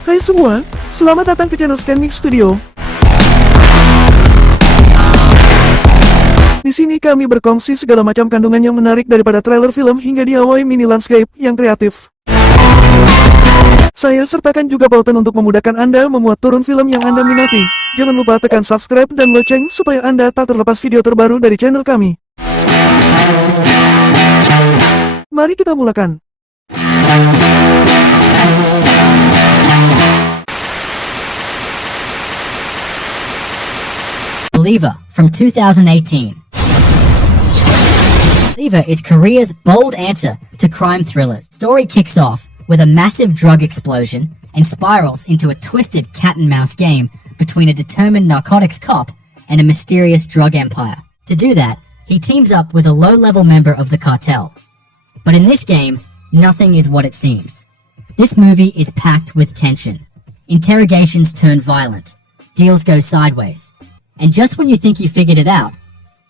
Hai semua, selamat datang ke channel SceneMix Studio. Di sini kami berkongsi segala macam kandungan yang menarik daripada trailer film hingga DIY mini landscape yang kreatif. Saya sertakan juga pautan untuk memudahkan Anda memuat turun film yang Anda minati. Jangan lupa tekan subscribe dan lonceng supaya Anda tak terlepas video terbaru dari channel kami. Mari kita mulakan. Believer from 2018. Believer is Korea's bold answer to crime thrillers. Story kicks off with a massive drug explosion and spirals into a twisted cat-and-mouse game between a determined narcotics cop and a mysterious drug empire. To do that, he teams up with a low-level member of the cartel. But in this game, nothing is what it seems. This movie is packed with tension. Interrogations turn violent. Deals go sideways. And just when you think you figured it out,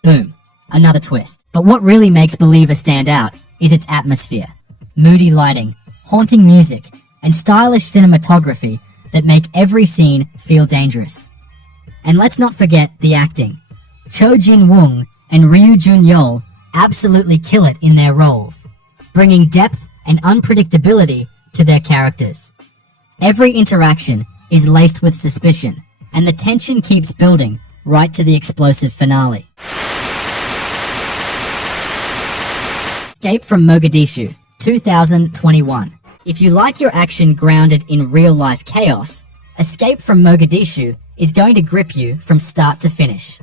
boom, another twist. But what really makes Believer stand out is its atmosphere. Moody lighting, haunting music, and stylish cinematography that make every scene feel dangerous. And let's not forget the acting. Cho Jin-woong and Ryu Jun-yeol absolutely kill it in their roles, bringing depth and unpredictability to their characters. Every interaction is laced with suspicion, and the tension keeps building right to the explosive finale. Escape from Mogadishu, 2021. If you like your action grounded in real-life chaos, Escape from Mogadishu is going to grip you from start to finish.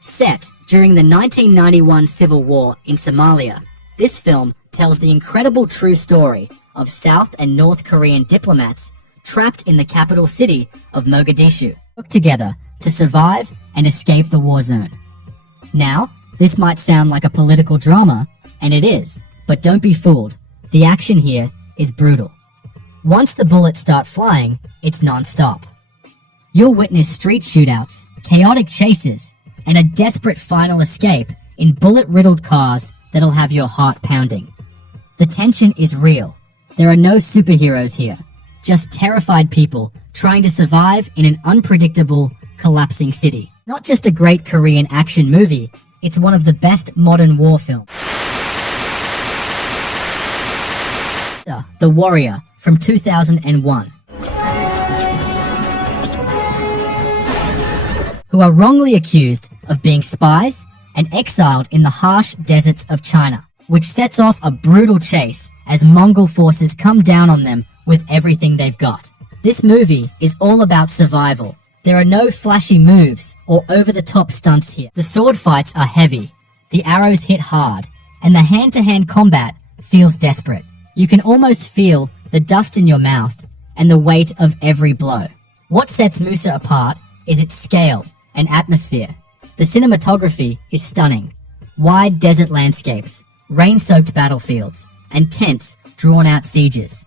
Set during the 1991 Civil War in Somalia, this film tells the incredible true story of South and North Korean diplomats trapped in the capital city of Mogadishu, work together to survive and escape the war zone. Now, this might sound like a political drama, and it is, but don't be fooled. The action here is brutal. Once the bullets start flying, it's non-stop. You'll witness street shootouts, chaotic chases, and a desperate final escape in bullet-riddled cars that'll have your heart pounding. The tension is real. There are no superheroes here, just terrified people trying to survive in an unpredictable, collapsing city. Not just a great Korean action movie, it's one of the best modern war films. The Warrior from 2001. Who are wrongly accused of being spies and exiled in the harsh deserts of China, which sets off a brutal chase as Mongol forces come down on them with everything they've got. This movie is all about survival. There are no flashy moves or over-the-top stunts here. The sword fights are heavy, the arrows hit hard, and the hand-to-hand combat feels desperate. You can almost feel the dust in your mouth and the weight of every blow. What sets Musa apart is its scale and atmosphere. The cinematography is stunning. Wide desert landscapes, rain-soaked battlefields, and tense, drawn-out sieges.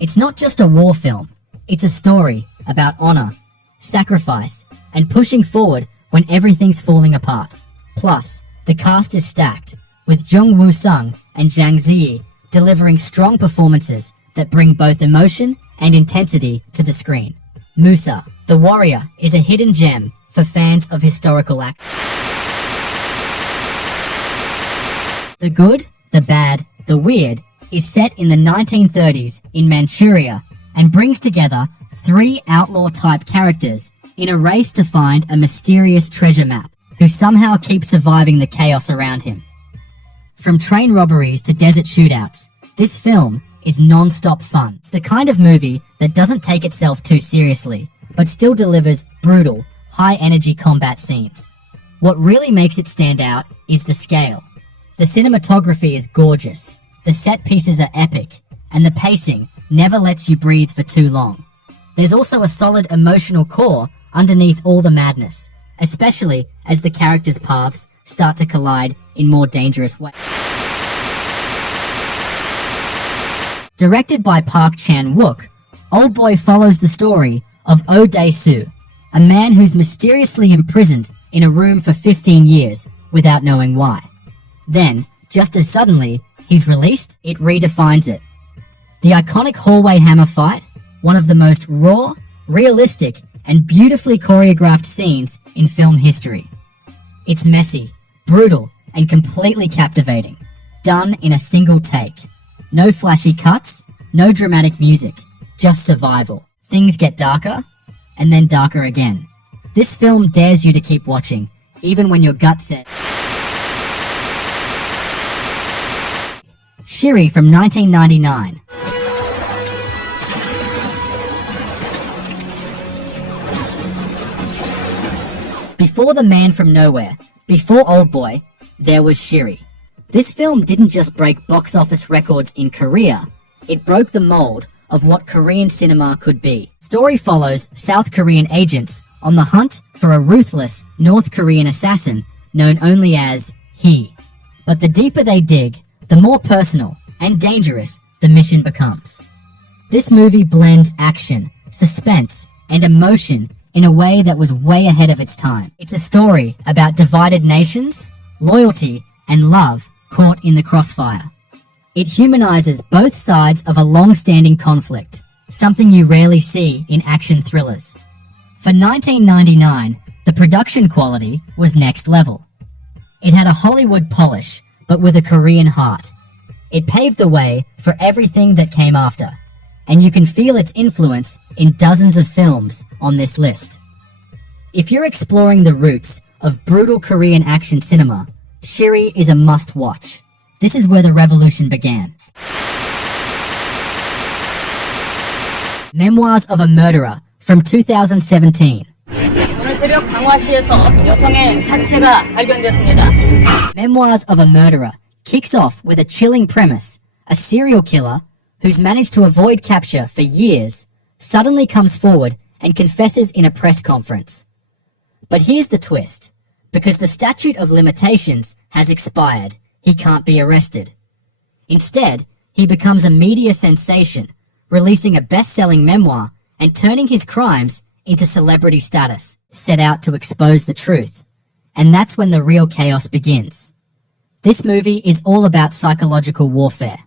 It's not just a war film. It's a story about honor, sacrifice, and pushing forward when everything's falling apart. Plus, the cast is stacked, with Jung Woo-sung and Zhang Ziyi delivering strong performances that bring both emotion and intensity to the screen. Musa, the Warrior, is a hidden gem for fans of historical action. The Good, the Bad, the Weird is set in the 1930s in Manchuria and brings together three outlaw-type characters in a race to find a mysterious treasure map, who somehow keep surviving the chaos around him. From train robberies to desert shootouts, this film is non-stop fun. It's the kind of movie that doesn't take itself too seriously, but still delivers brutal, high-energy combat scenes. What really makes it stand out is the scale. The cinematography is gorgeous, the set pieces are epic, and the pacing never lets you breathe for too long. There's also a solid emotional core underneath all the madness, especially as the characters' paths start to collide in more dangerous ways. Directed by Park Chan-wook, Old Boy follows the story of Oh Dae-soo, a man who's mysteriously imprisoned in a room for 15 years without knowing why. Then, just as suddenly, he's released, it redefines it. The iconic hallway hammer fight, one of the most raw, realistic, and beautifully choreographed scenes in film history. It's messy, brutal, and completely captivating, done in a single take. No flashy cuts, no dramatic music, just survival. Things get darker, and then darker again. This film dares you to keep watching, even when your gut says. Shiri from 1999. Before The Man from Nowhere, before Oldboy, there was Shiri. This film didn't just break box office records in Korea, it broke the mold of what Korean cinema could be. Story follows South Korean agents on the hunt for a ruthless North Korean assassin known only as He. But the deeper they dig, the more personal and dangerous the mission becomes. This movie blends action, suspense, and emotion in a way that was way ahead of its time. It's a story about divided nations, loyalty, and love caught in the crossfire. It humanizes both sides of a long-standing conflict, something you rarely see in action thrillers. For 1999, the production quality was next level. It had a Hollywood polish, but with a Korean heart. It paved the way for everything that came after, and you can feel its influence in dozens of films on this list. If you're exploring the roots of brutal Korean action cinema, Shiri is a must-watch. This is where the revolution began. Memoirs of a Murderer from 2017. 오늘 새벽 강화시에서 여성의 사체가 발견됐습니다. Memoirs of a Murderer kicks off with a chilling premise. A serial killer, who's managed to avoid capture for years, suddenly comes forward and confesses in a press conference. But here's the twist. Because the statute of limitations has expired, he can't be arrested. Instead, he becomes a media sensation, releasing a best-selling memoir and turning his crimes into celebrity status, set out to expose the truth. And that's when the real chaos begins. This movie is all about psychological warfare.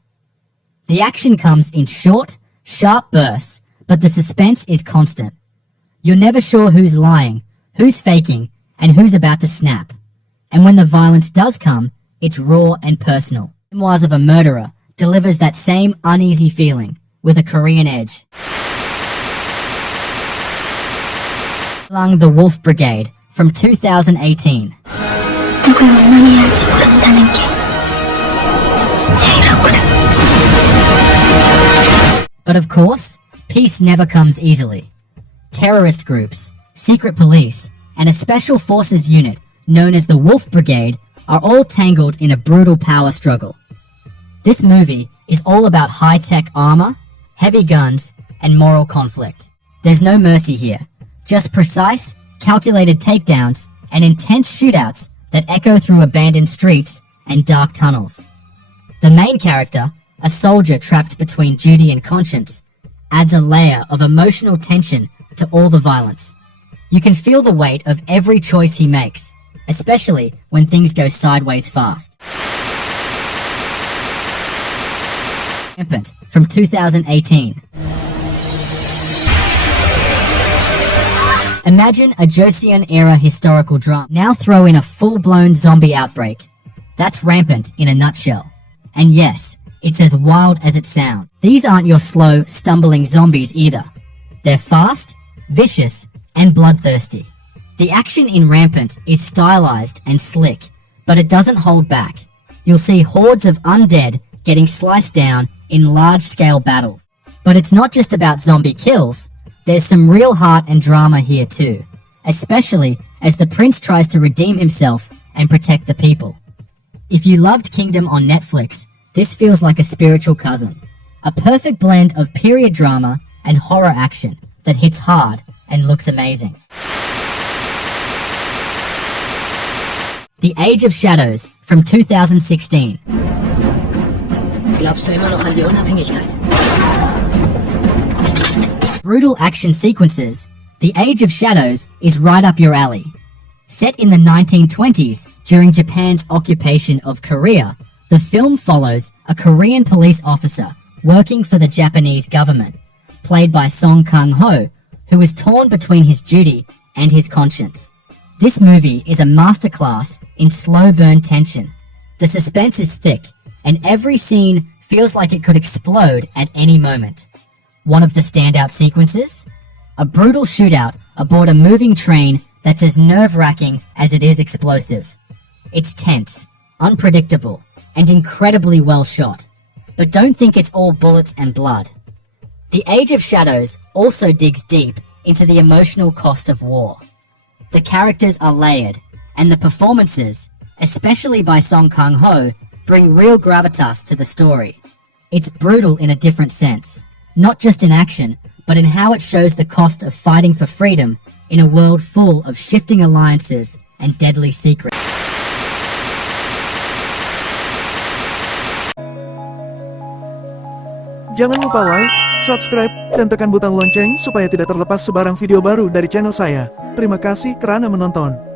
The action comes in short, sharp bursts, but the suspense is constant. You're never sure who's lying, who's faking, and who's about to snap. And when the violence does come, it's raw and personal. Memoirs of a Murderer delivers that same uneasy feeling with a Korean edge. The Wolf Brigade from 2018. 누굴 원망해야 할지 모른다는 게 제일 억울해. But of course, peace never comes easily. Terrorist groups, secret police, and a special forces unit known as the Wolf Brigade are all tangled in a brutal power struggle. This movie is all about high-tech armor, heavy guns, and moral conflict. There's no mercy here, just precise, calculated takedowns and intense shootouts that echo through abandoned streets and dark tunnels. The main character, a soldier trapped between duty and conscience, adds a layer of emotional tension to all the violence. You can feel the weight of every choice he makes, especially when things go sideways fast. Rampant from 2018. Imagine a Joseon-era historical drama. Now throw in a full-blown zombie outbreak. That's Rampant in a nutshell. And yes, it's as wild as it sounds. These aren't your slow, stumbling zombies either. They're fast, vicious, and bloodthirsty. The action in Rampant is stylized and slick, but it doesn't hold back. You'll see hordes of undead getting sliced down in large-scale battles. But it's not just about zombie kills. There's some real heart and drama here too, especially as the prince tries to redeem himself and protect the people. If you loved Kingdom on Netflix, this feels like a spiritual cousin. A perfect blend of period drama and horror action that hits hard and looks amazing. The Age of Shadows from 2016. Brutal action sequences, The Age of Shadows is right up your alley. Set in the 1920s during Japan's occupation of Korea, the film follows a Korean police officer working for the Japanese government, played by Song Kang-ho, who is torn between his duty and his conscience. This movie is a masterclass in slow burn tension. The suspense is thick, and every scene feels like it could explode at any moment. One of the standout sequences? A brutal shootout aboard a moving train that's as nerve-wracking as it is explosive. It's tense, unpredictable, and incredibly well shot. But don't think it's all bullets and blood. The Age of Shadows also digs deep into the emotional cost of war. The characters are layered, and the performances, especially by Song Kang-ho, bring real gravitas to the story. It's brutal in a different sense, not just in action, but in how it shows the cost of fighting for freedom in a world full of shifting alliances and deadly secrets. Jangan lupa like, subscribe, dan tekan butang lonceng supaya tidak terlepas sebarang video baru dari channel saya. Terima kasih kerana menonton.